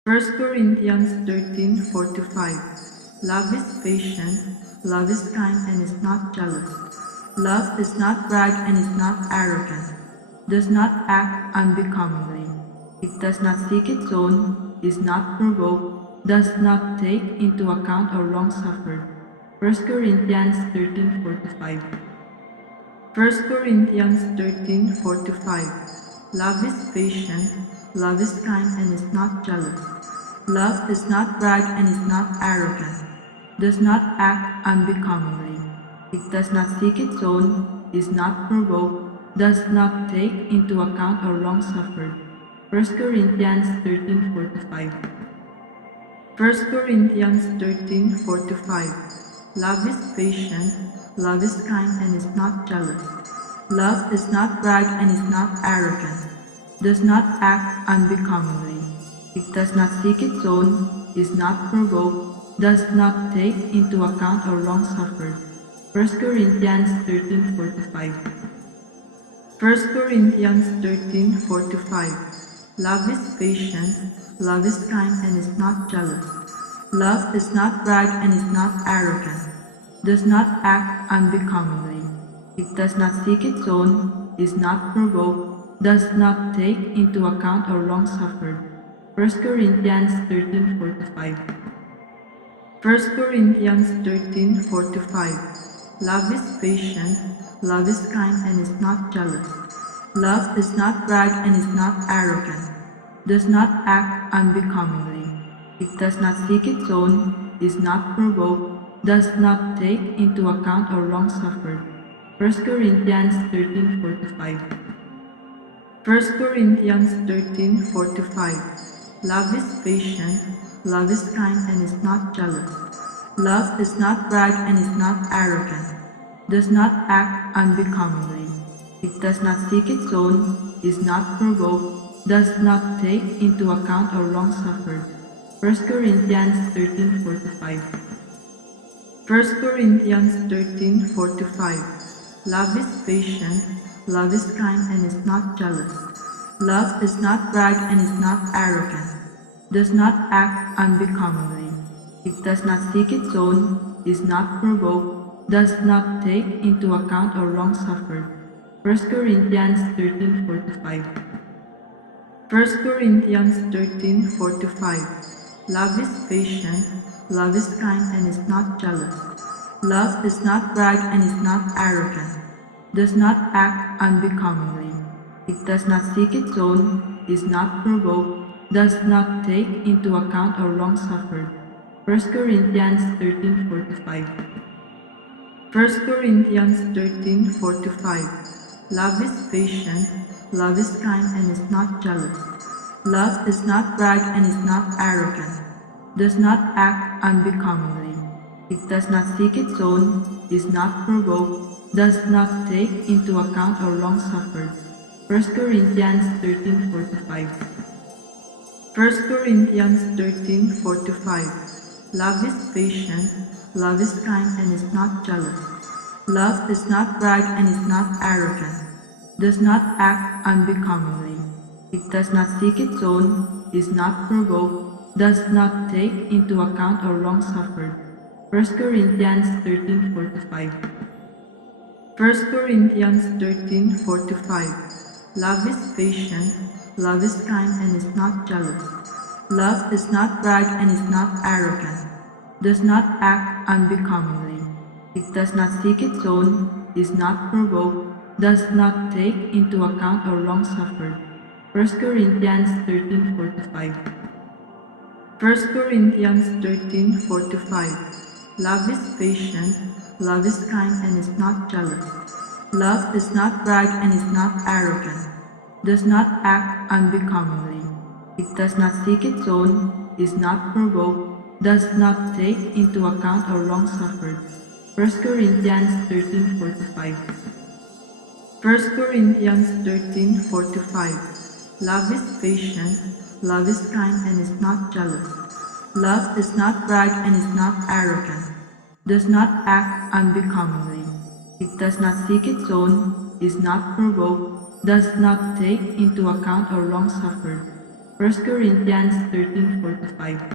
1 Corinthians 13:4-5. Love is patient, love is kind and is not jealous. Love does not brag and is not arrogant, does not act unbecomingly. It does not seek its own, is not provoked, does not take into account or wrong suffered. 1 Corinthians 13:4-5. 1 Corinthians 13:4-5. Love is patient, love is kind and is not jealous. Love does not brag and is not arrogant, does not act unbecomingly. It does not seek its own, is not provoked, does not take into account or wrong suffered. 1 Corinthians 13:4-5. 1 Corinthians 13:4-5. Love is patient, love is kind and is not jealous. Love does not brag and is not arrogant, does not act unbecomingly. It does not seek its own, is not provoked, does not take into account or wrong suffered. 1 Corinthians 13:4-5. 1 Corinthians 13:4-5. Love is patient, love is kind and is not jealous. Love does not brag and is not arrogant, does not act unbecomingly. It does not seek its own, is not provoked, does not take into account or wrong suffered. 1 Corinthians 13:4-5. 1 Corinthians 13:4-5. Love is patient, love is kind and is not jealous. Love does not brag and is not arrogant, does not act unbecomingly. It does not seek its own, is not provoked, does not take into account or wrong suffered. 1 Corinthians 13:4-5. 1 Corinthians 13:4-5. Love is patient, love is kind and is not jealous. Love does not brag and is not arrogant, does not act unbecomingly. It does not seek its own, is not provoked, does not take into account or wrong suffered. 1 Corinthians 13:4-5. 1 Corinthians 13:4-5. Love is patient, love is kind and is not jealous. Love does not brag and is not arrogant, does not act unbecomingly. It does not seek its own, is not provoked, does not take into account or wrong suffered. 1 Corinthians 13:4-5. 1 Corinthians 13:4-5. Love is patient, love is kind and is not jealous. Love does not brag and is not arrogant, does not act unbecomingly. It does not seek its own, is not provoked, does not take into account or wrong suffered. 1 Corinthians 13:4-5. 1 Corinthians 13:4-5. Love is patient, love is kind and is not jealous. Love does not brag and is not arrogant, does not act unbecomingly. It does not seek its own, is not provoked, does not take into account or wrong suffered. 1 Corinthians 13:4-5. 1 Corinthians 13:4-5. Love is patient, love is kind and is not jealous. Love does not brag and is not arrogant, does not act unbecomingly. It does not seek its own, is not provoked, does not take into account or wrong suffered. 1 Corinthians 13:4-5. 1 Corinthians 13:4-5. Love is patient, love is kind and is not jealous. Love does not brag and is not arrogant, does not act unbecomingly. It does not seek its own, is not provoked, does not take into account or wrong suffered. 1 Corinthians 13:4-5. 1 Corinthians 13:4-5. Love is patient, love is kind and is not jealous. Love does not brag and is not arrogant, does not act unbecomingly. It does not seek its own, is not provoked, does not take into account or wrong suffered. 1 Corinthians 13:4-5. 1 Corinthians 13:4-5. Love is patient, love is kind and is not jealous. Love does not brag and is not arrogant, does not act unbecomingly. It does not seek its own, is not provoked, does not take into account or wrong suffered. 1 Corinthians 13:4-5.